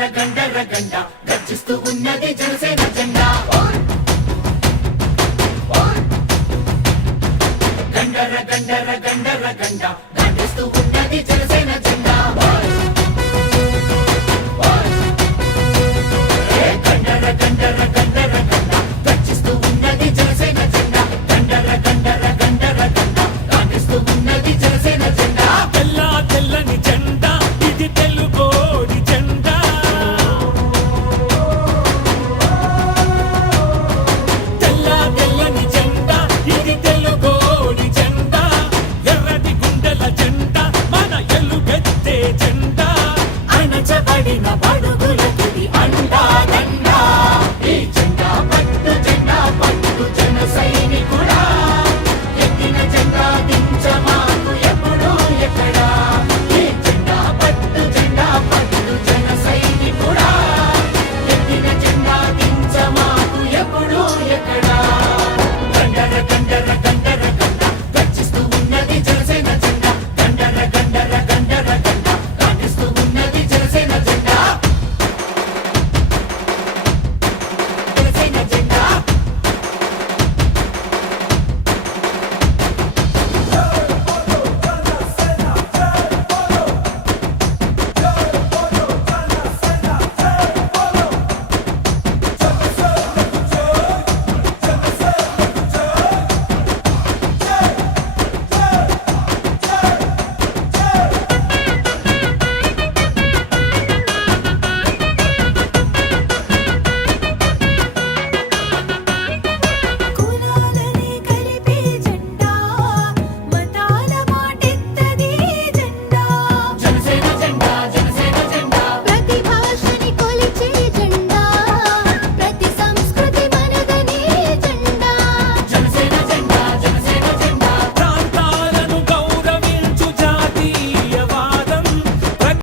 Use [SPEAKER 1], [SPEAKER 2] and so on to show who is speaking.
[SPEAKER 1] రగండ రగండ గర్జిస్తూ ఉన్నది జనసేన జెండా. గండ రగండ
[SPEAKER 2] రగండ రగండ